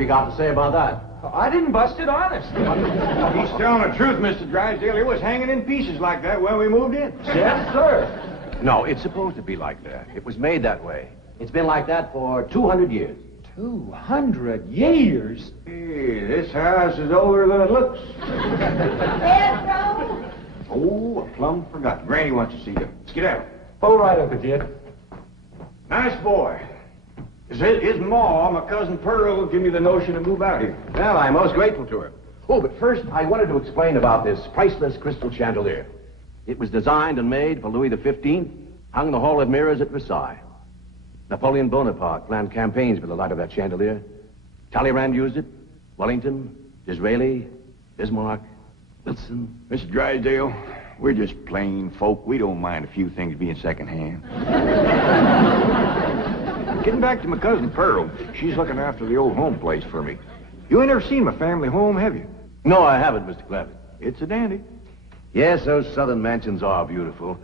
have you got to say about that? I didn't bust it, honest. He's telling the truth, Mr. Drysdale. It was hanging in pieces like that when we moved in. Yes, sir. No, it's supposed to be like that. It was made that way. It's been like that for 200 years. 200 years? Hey, this house is older than it looks. Pedro? Oh, I plumb forgot. Granny wants to see you. Let's get out. All right, Uncle Jed. Nice boy. His ma, my cousin Pearl, give me the notion to move out here. Well, I'm most grateful to her. Oh, but first, I wanted to explain about this priceless crystal chandelier. It was designed and made for Louis XV, hung in the Hall of Mirrors at Versailles. Napoleon Bonaparte planned campaigns with the light of that chandelier. Talleyrand used it. Wellington, Disraeli, Bismarck, Wilson. Mr. Drysdale, we're just plain folk. We don't mind a few things being secondhand. Getting back to my cousin Pearl, she's looking after the old home place for me. You ain't never seen my family home, have you? No, I haven't, Mr. Clappett. It's a dandy. Yes, those southern mansions are beautiful.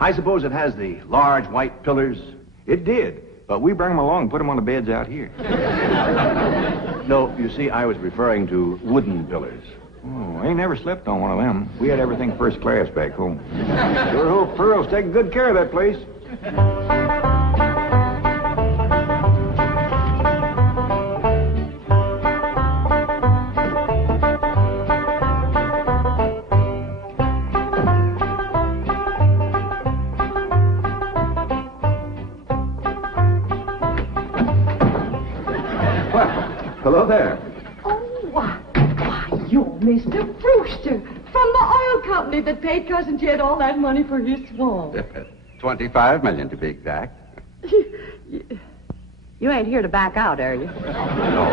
I suppose it has the large white pillars. It did, but we bring them along and put them on the beds out here. No, you see, I was referring to wooden pillars. Oh, I ain't never slept on one of them. We had everything first class back home. Sure hope Pearl's taking good care of that place. Hello there. Oh, why, you're Mr. Brewster from the oil company that paid Cousin Jed all that money for his swamp. 25 million to be exact. You ain't here to back out, are you?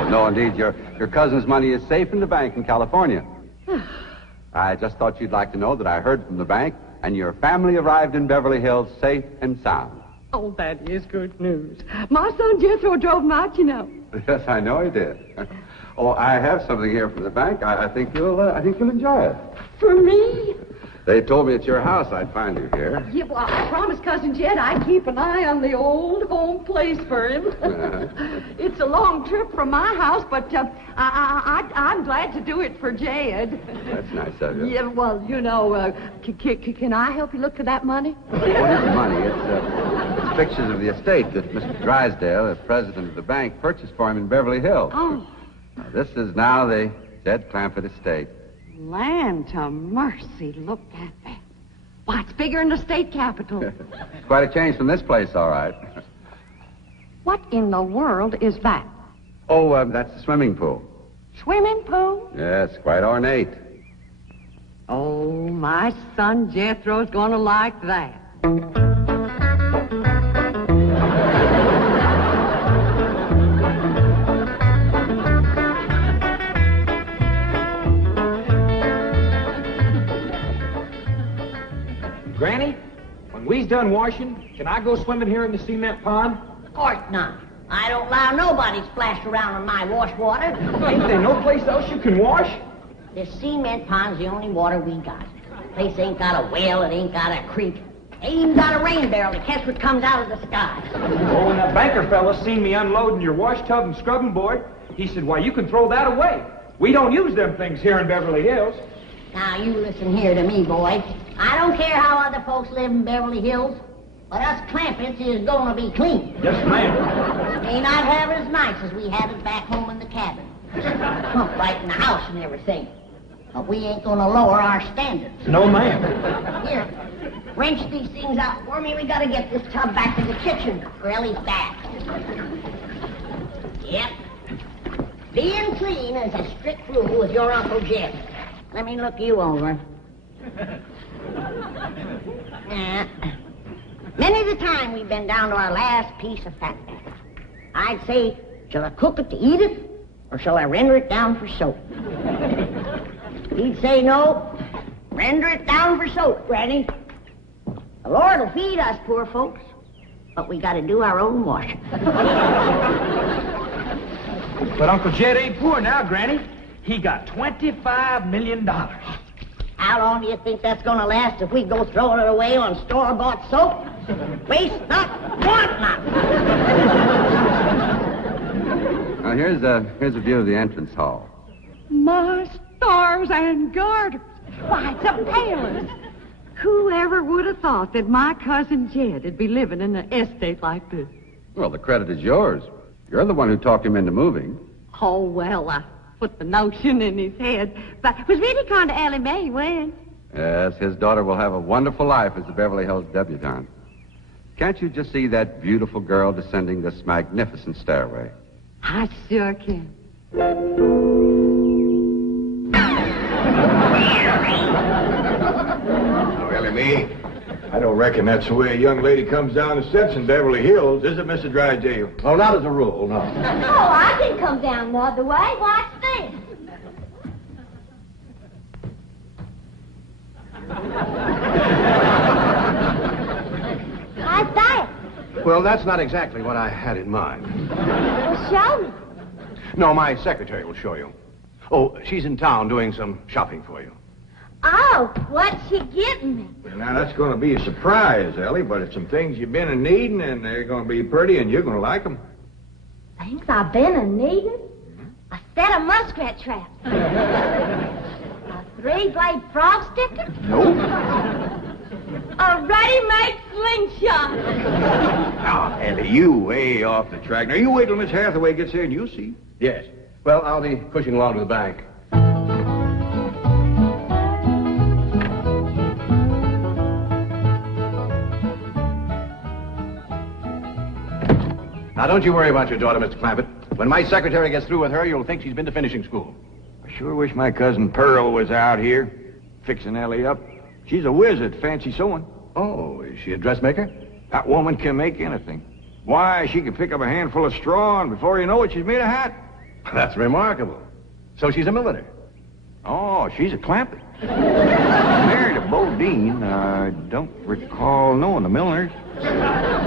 No, indeed. Your cousin's money is safe in the bank in California. I just thought you'd like to know that I heard from the bank, and your family arrived in Beverly Hills safe and sound. Oh, that is good news. My son Jethro drove him out, you know. Yes, I know he did. Oh, I have something here from the bank. I think you'll enjoy it. For me? They told me at your house I'd find you here. Yeah, well, I promised Cousin Jed I'd keep an eye on the old home place for him. It's a long trip from my house, but I'm glad to do it for Jed. That's nice of you. Yeah, well, you know, can I help you look for that money? What is the money? It's pictures of the estate that Mr. Drysdale, the president of the bank, purchased for him in Beverly Hills. Oh. Now, this is now the Jed Clampett estate. Land to mercy, look at that. Why, it's bigger than the state capitol. It's quite a change from this place, all right. What in the world is that? Oh, that's the swimming pool. Swimming pool? Yes, quite ornate. Oh, my son Jethro's gonna like that. Granny, when we's done washing, can I go swimming here in the cement pond? Of course not. I don't allow nobody to splash around in my wash water. Ain't there no place else you can wash? This cement pond's the only water we got. Place ain't got a well, it ain't got a creek. Ain't even got a rain barrel to catch what comes out of the sky. Oh, and that banker fella seen me unloading your wash tub and scrubbing board. He said, why, you can throw that away. We don't use them things here in Beverly Hills. Now, you listen here to me, boy. I don't care how other folks live in Beverly Hills, but us Clampetts is gonna be clean. Yes, ma'am. May not have it as nice as we had it back home in the cabin. Pump right in the house and everything. But we ain't gonna lower our standards. No, ma'am. Here, wrench these things out for me. We gotta get this tub back to the kitchen for Ellie's bath. Yep. Being clean is a strict rule with your Uncle Jed. Let me look you over. Many's the time we've been down to our last piece of fat. I'd say, shall I cook it to eat it, or shall I render it down for soap? He'd say no, render it down for soap, Granny. The Lord will feed us poor folks, but we gotta do our own washing. But Uncle Jed ain't poor now, Granny. He got $25 million. How long do you think that's gonna last if we go throwing it away on store-bought soap? Waste not, want not. here's a view of the entrance hall. My stars and garters. Why, it's a palace. Whoever would have thought that my cousin Jed would be living in an estate like this? Well, the credit is yours. You're the one who talked him into moving. Oh, well, I put the notion in his head. But it was really kind of Allie Mae when. Yes, his daughter will have a wonderful life as a Beverly Hills debutante. Can't you just see that beautiful girl descending this magnificent stairway? I sure can. Well, me, I don't reckon that's the way a young lady comes down the steps in Beverly Hills, is it, Mr. Drysdale? Oh, not as a rule, no. Oh, I can come down the other way. Watch this. How's that? Well, that's not exactly what I had in mind. Well, show me. No, my secretary will show you. Oh, she's in town doing some shopping for you. Oh, what's she getting me? Well, now, that's going to be a surprise, Ellie, but it's some things you've been needing, and they're going to be pretty, and you're going to like them. Things I've been needing? A set of muskrat traps. A three-blade frog sticker? Nope. A ready-made slingshot. Now, Ellie, you way off the track. Now, you wait till Miss Hathaway gets here, and you'll see. Yes. Well, I'll be pushing along to the bank. Now, don't you worry about your daughter, Mr. Clampett. When my secretary gets through with her, you'll think she's been to finishing school. I sure wish my cousin Pearl was out here, fixing Ellie up. She's a whiz at fancy sewing. Oh, is she a dressmaker? That woman can make anything. Why, she can pick up a handful of straw, and before you know it, she's made a hat. That's remarkable. So she's a milliner. Oh, she's a Clampett. Married to Bodine. I don't recall knowing the milliners.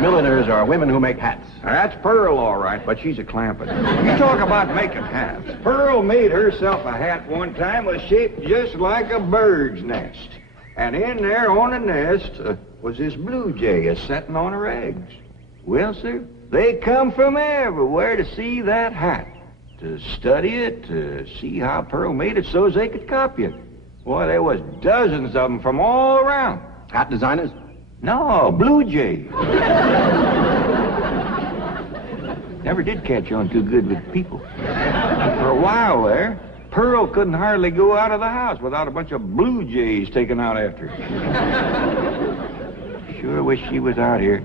Milliners are women who make hats. Now, that's Pearl, all right, but she's a Clampett. You talk about making hats. Pearl made herself a hat one time was shaped just like a bird's nest. And in there on the nest was this blue jay a-setting on her eggs. Well, sir, they come from everywhere to see that hat, to study it, to see how Pearl made it so as they could copy it. Boy, there was dozens of them from all around. Hat designers? No, blue jay. Never did catch on too good with people. For a while there, Pearl couldn't hardly go out of the house without a bunch of blue jays taken out after her. Sure wish she was out here.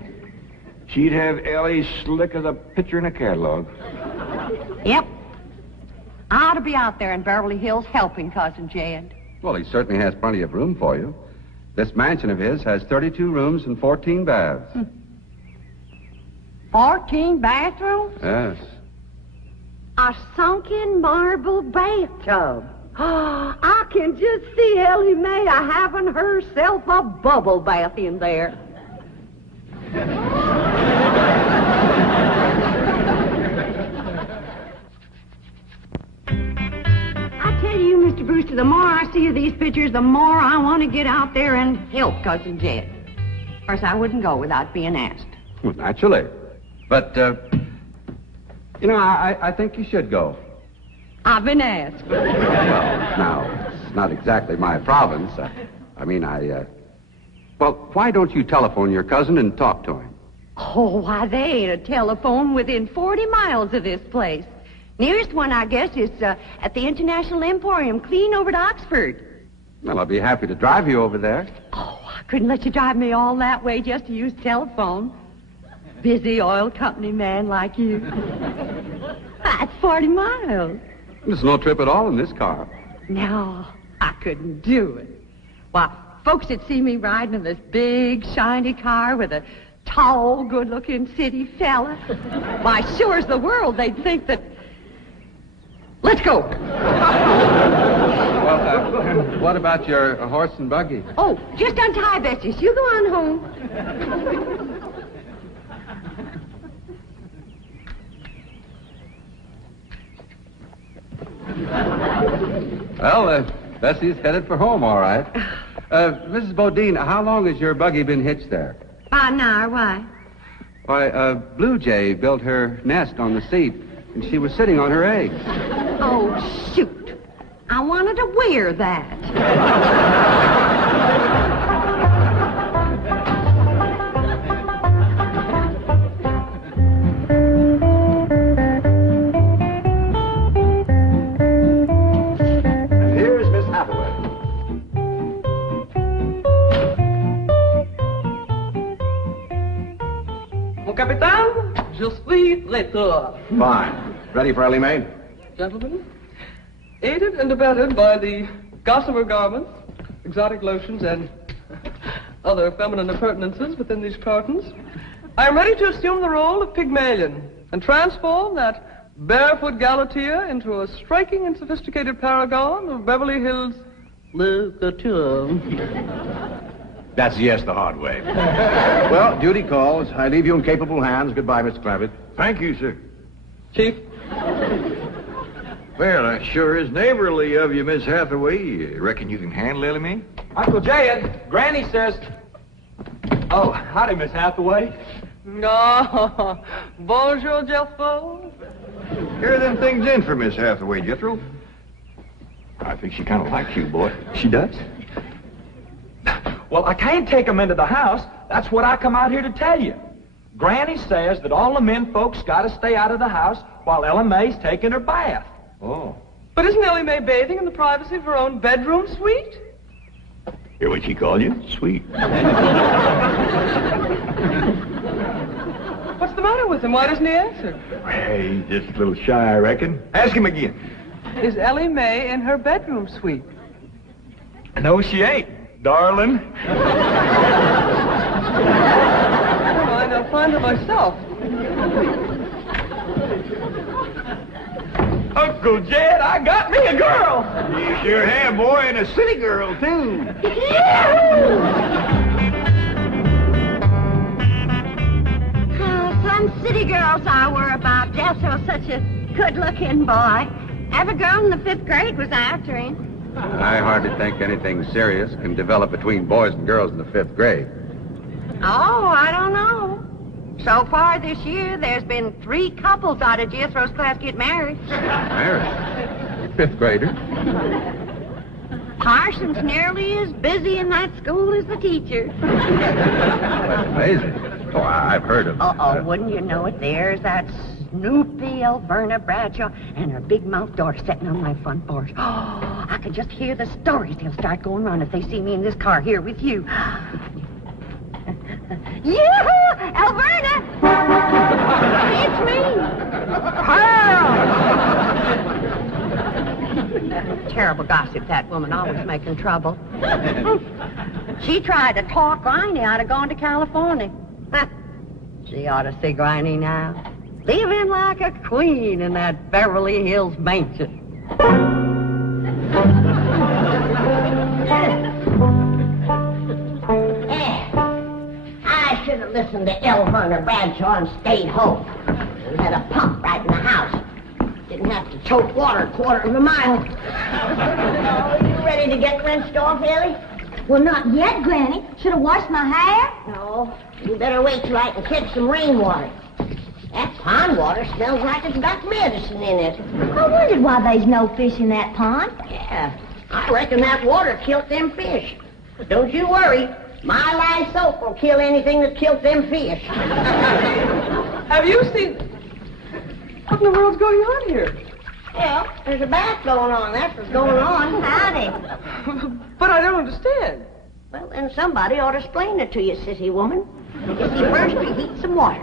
She'd have Ellie slick as a picture in a catalog. Yep. I ought to be out there in Beverly Hills helping Cousin Jed. Well, he certainly has plenty of room for you. This mansion of his has 32 rooms and 14 baths. 14 bathrooms? Yes. A sunken marble bathtub. I can just see Ellie Mae having herself a bubble bath in there. I tell you, Mr. Brewster, the more I see of these pictures, the more I want to get out there and help Cousin Jed. Of course, I wouldn't go without being asked. Well, naturally. But, you know, I think you should go. I've been asked. Well, now, it's not exactly my province. Well, why don't you telephone your cousin and talk to him? Oh, why, they ain't a telephone within 40 miles of this place. Nearest one, I guess, is at the International Emporium, clean over to Oxford. Well, I'll be happy to drive you over there. Oh, I couldn't let you drive me all that way just to use telephone. Busy oil company man like you. That's 40 miles. There's no trip at all in this car. No, I couldn't do it. Why, folks that see me riding in this big, shiny car with a tall, good-looking city fella, why, sure as the world, they'd think that... Let's go. Well, what about your horse and buggy? Oh, just untie Betsy. You go on home. Well, Bessie's headed for home, all right. Mrs. Bodine, how long has your buggy been hitched there? About an hour, why? Why, Blue Jay built her nest on the seat And she was sitting on her eggs. Oh, shoot. I wanted to wear that. And here's Miss Hathaway. Mon capitaine, je suis traiteur. Fine. Ready for Ellie Mae? Gentlemen, aided and abetted by the gossamer garments, exotic lotions, and other feminine appurtenances within these cartons, I am ready to assume the role of Pygmalion and transform that barefoot Galatea into a striking and sophisticated paragon of Beverly Hills literature. That's yes the hard way. Well, duty calls. I leave you in capable hands. Goodbye, Mr. Clampett. Thank you, sir. Chief, Well, that sure is neighborly of you, Miss Hathaway. You reckon you can handle Ellie Mae? Uncle Jed, Granny says... Oh, howdy, Miss Hathaway. oh, bonjour, Jethro. Here are them things in for Miss Hathaway, Jethro. I think she kind of likes you, boy. She does? Well, I can't take them into the house. That's what I come out here to tell you. Granny says that all the men folks got to stay out of the house while Ella Mae's taking her bath. Oh. But isn't Ellie Mae bathing in the privacy of her own bedroom suite? Hear what she called you? Sweet. What's the matter with him? Why doesn't he answer? Hey, he's just a little shy, I reckon. Ask him again. Is Ellie Mae in her bedroom suite? No, she ain't, darling. Never mind, I'll find her myself. Uncle Jed, I got me a girl. You sure have, boy, and a city girl, too. Some city girls I were about. Jethro's such a good-looking boy. Every girl in the 5th grade was after him. I hardly think anything serious can develop between boys and girls in the 5th grade. Oh, I don't know. So far this year, there's been 3 couples out of Jethro's class get married. Married? 5th grader? Parson's nearly as busy in that school as the teacher. That's amazing. Oh, I've heard of... Uh-oh, wouldn't you know it? There's that Snoopy Alverna Bradshaw and her big-mouthed daughter sitting on my front porch. Oh, I could just hear the stories they'll start going on if they see me in this car here with you. Yoo-hoo! Alverna! It's me! Terrible gossip, that woman, always making trouble. She tried to talk Granny out of going to California. She ought to see Granny now. Living like a queen in that Beverly Hills mansion. I should have listened to Elverna Bradshaw and stayed home. We had a pump right in the house. Didn't have to tote water a quarter of a mile. Are you ready to get rinsed off, Ellie? Well, not yet, Granny. Should have washed my hair. No. You better wait till I can catch some rainwater. That pond water smells like it's got medicine in it. I wondered why there's no fish in that pond. Yeah, I reckon that water killed them fish. But don't you worry. My lye soap will kill anything that killed them fish. Have you seen... What in the world's going on here? Well, there's a bath going on. That's what's going on. Howdy. But I don't understand. Well, then somebody ought to explain it to you, sissy woman. You see, first you heat some water.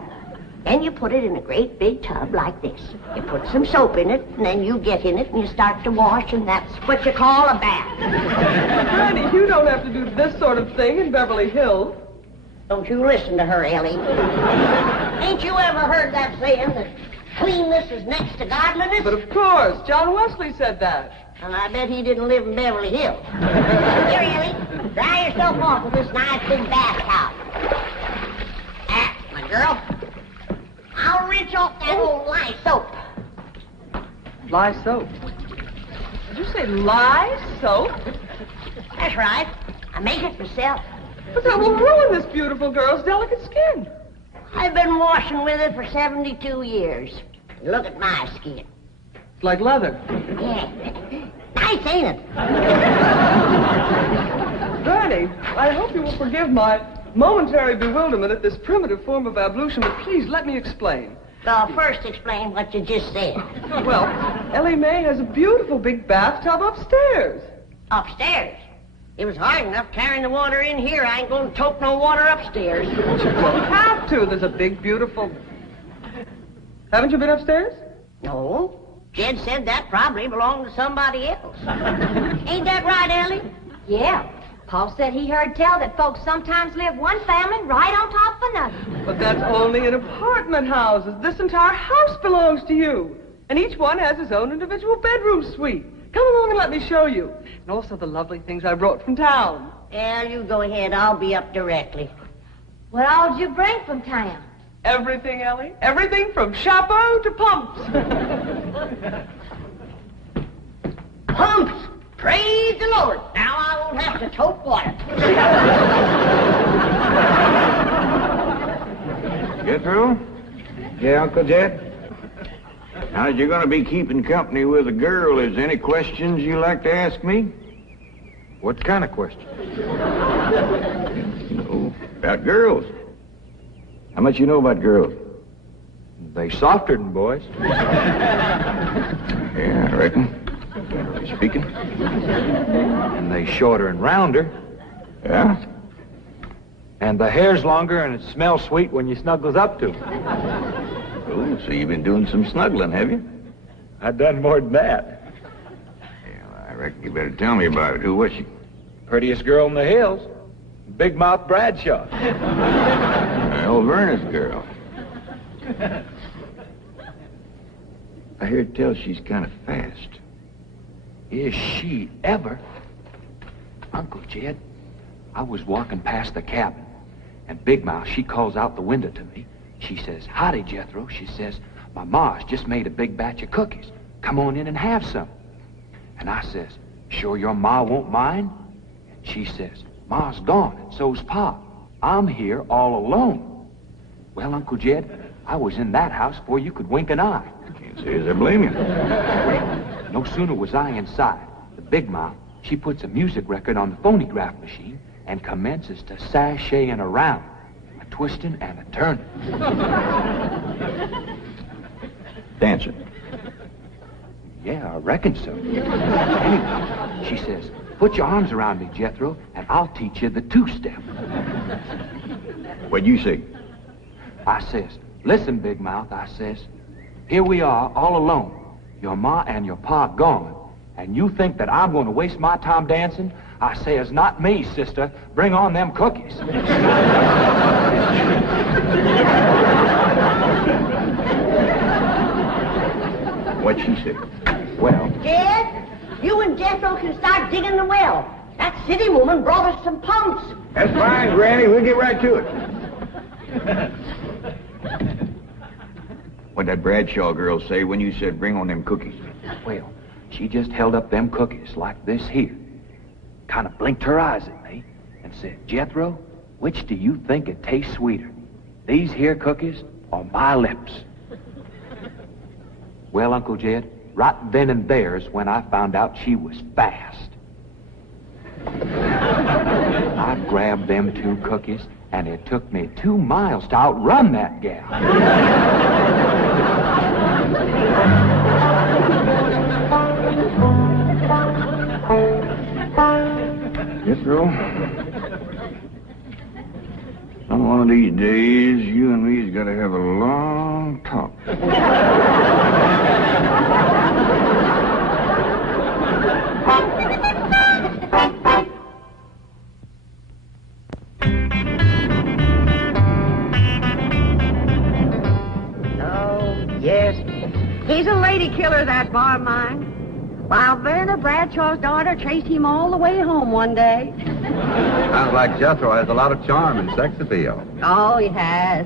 Then you put it in a great big tub like this. You put some soap in it, and then you get in it and you start to wash, and that's what you call a bath. Granny, you don't have to do this sort of thing in Beverly Hills. Don't you listen to her, Ellie. Ain't you ever heard that saying that cleanness is next to godliness? But of course, John Wesley said that. And I bet he didn't live in Beverly Hills. Here, Ellie, dry yourself off with this nice big bath towel. Ah, my girl. I'll rinse off that old lye soap. Lye soap. Did you say lye soap? That's right. I make it myself. But that will ruin this beautiful girl's delicate skin. I've been washing with it for 72 years. Look at my skin. It's like leather. Yeah. Nice, ain't it? Granny, I hope you will forgive my momentary bewilderment at this primitive form of ablution, but please let me explain. So first explain what you just said. Well, Ellie Mae has a beautiful big bathtub upstairs. Upstairs? It was hard enough carrying the water in here. I ain't going to tote no water upstairs. You don't have to. There's a big, beautiful... Haven't you been upstairs? No. Jed said that probably belonged to somebody else. Ain't that right, Ellie? Yeah. Paul said he heard tell that folks sometimes live one family right on top of another. But that's only in apartment houses. This entire house belongs to you. And each one has his own individual bedroom suite. Come along and let me show you. And also the lovely things I brought from town. Yeah, you go ahead. I'll be up directly. What all did you bring from town? Everything, Ellie. Everything from chapeau to pumps. Pumps! Praise the Lord. Now I won't have to tote water. Get through? Yeah, Uncle Jed? Now, as you're going to be keeping company with a girl, is there any questions you like to ask me? What kind of question? Oh, about girls. How much you know about girls? They softer than boys. Yeah, I reckon. Generally speaking. And they shorter and rounder. Yeah? And the hair's longer and it smells sweet when you snuggles up to 'em. Oh, so you've been doing some snuggling, have you? I've done more than that. Yeah, I reckon you better tell me about it. Who was she? Prettiest girl in the hills. Big Mouth Bradshaw. Well, Verna's girl. I hear tell she's kind of fast. Is she ever? Uncle Jed, I was walking past the cabin, and Big Mouth, she calls out the window to me. She says, "Howdy, Jethro." She says, "My ma's just made a big batch of cookies. Come on in and have some." And I says, "Sure your ma won't mind?" And she says, "Ma's gone, and so's Pa. I'm here all alone." Well, Uncle Jed, I was in that house before you could wink an eye. Can't say as I blame you. No sooner was I inside, the Big Mouth, she puts a music record on the phonograph machine and commences to sashaying around, a twisting and a turning. Dancing. Yeah, I reckon so. Anyway, she says, "Put your arms around me, Jethro, and I'll teach you the two-step." What'd you say? I says, "Listen, Big Mouth," I says, "here we are all alone. Your ma and your pa gone. And you think that I'm going to waste my time dancing?" I says, "Not me, sister. Bring on them cookies." What'd she say? Well, Jed, you and Jethro can start digging the well. That city woman brought us some pumps. That's fine, Granny. We'll get right to it. What'd that Bradshaw girl say when you said bring on them cookies? well, she just held up them cookies like this here. Kind of blinked her eyes at me and said, "Jethro, which do you think it tastes sweeter? These here cookies or my lips?" Well, Uncle Jed, right then and there's when I found out she was fast. I grabbed them 2 cookies, and it took me 2 miles to outrun that gal. Jethro, on one of these days, you and me's got to have a long talk. Oh, yes. He's a lady killer, that bar of mine. While Verna Bradshaw's daughter traced him all the way home one day. Sounds like Jethro has a lot of charm and sex appeal. Oh, he has.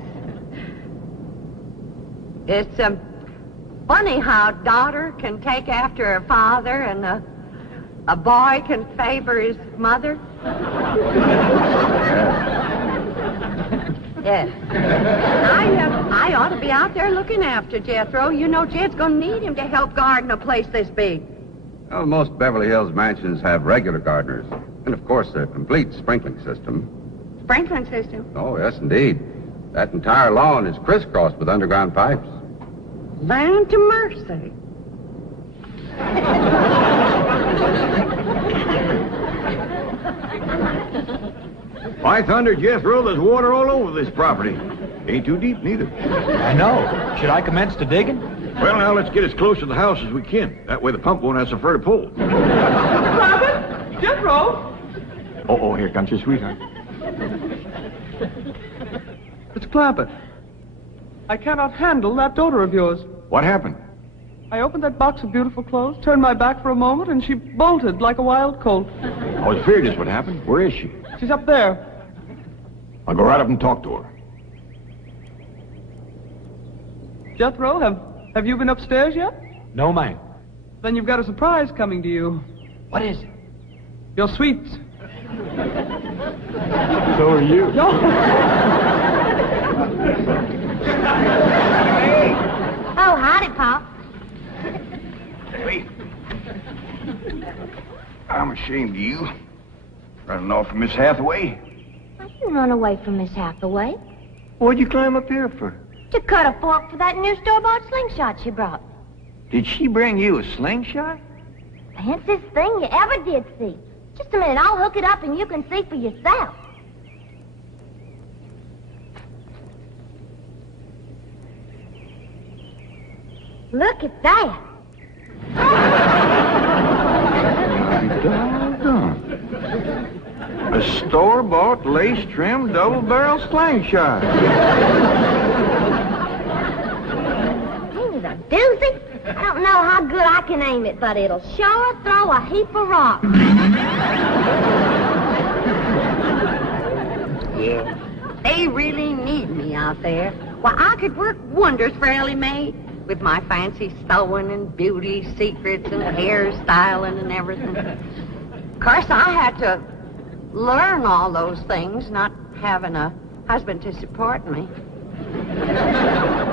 It's funny how a daughter can take after her father and a boy can favor his mother. Yes. I ought to be out there looking after Jethro. You know, Jed's going to need him to help garden a place this big. Well, most Beverly Hills mansions have regular gardeners. And, of course, a complete sprinkling system. Sprinkling system? Oh, yes, indeed. That entire lawn is crisscrossed with underground pipes. Land to mercy. By thunder, Jethro, there's water all over this property. Ain't too deep, neither. I know. Should I commence to digging? Well, now, let's get as close to the house as we can. That way the pump won't have so far to pull. Clampett? Jethro? Oh, here comes your sweetheart. It's Clampett. I cannot handle that daughter of yours. What happened? I opened that box of beautiful clothes, turned my back for a moment, and she bolted like a wild colt. I was afraid this would happen. Where is she? She's up there. I'll go right up and talk to her. Jethro, have you been upstairs yet? No, ma'am. Then you've got a surprise coming to you. What is it? Your sweets. So are you. No. Oh, howdy, Pop. Wait. I'm ashamed of you. Running off from Miss Hathaway. I didn't run away from Miss Hathaway. What'd you climb up here for? To cut a fork for that new store-bought slingshot she brought. Did she bring you a slingshot? Fanciest thing you ever did see. Just a minute, I'll hook it up and you can see for yourself. Look at that. Doggone. A store-bought, lace-trimmed, double-barrel slingshot. Ain't it a doozy? I don't know how good I can aim it, but it'll sure throw a heap of rocks. Yeah. They really need me out there. Why, I could work wonders for Ellie Mae with my fancy sewing and beauty secrets and hairstyling and everything. Of course, I had to learn all those things, not having a husband to support me.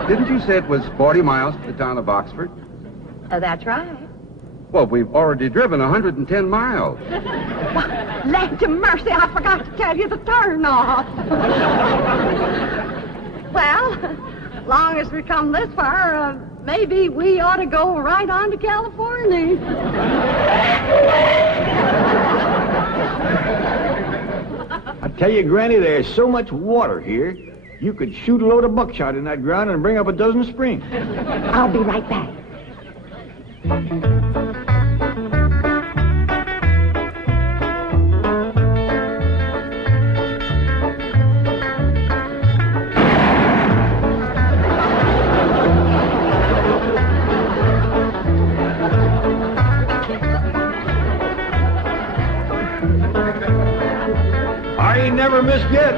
Didn't you say it was 40 miles to the town of Oxford? That's right. Well, we've already driven 110 miles. Why, land to mercy, I forgot to tell you the turn-off. Well, long as we come this far, maybe we ought to go right on to California. I tell you, Granny, there's so much water here, you could shoot a load of buckshot in that ground and bring up a dozen springs. I'll be right back. I ain't never missed yet.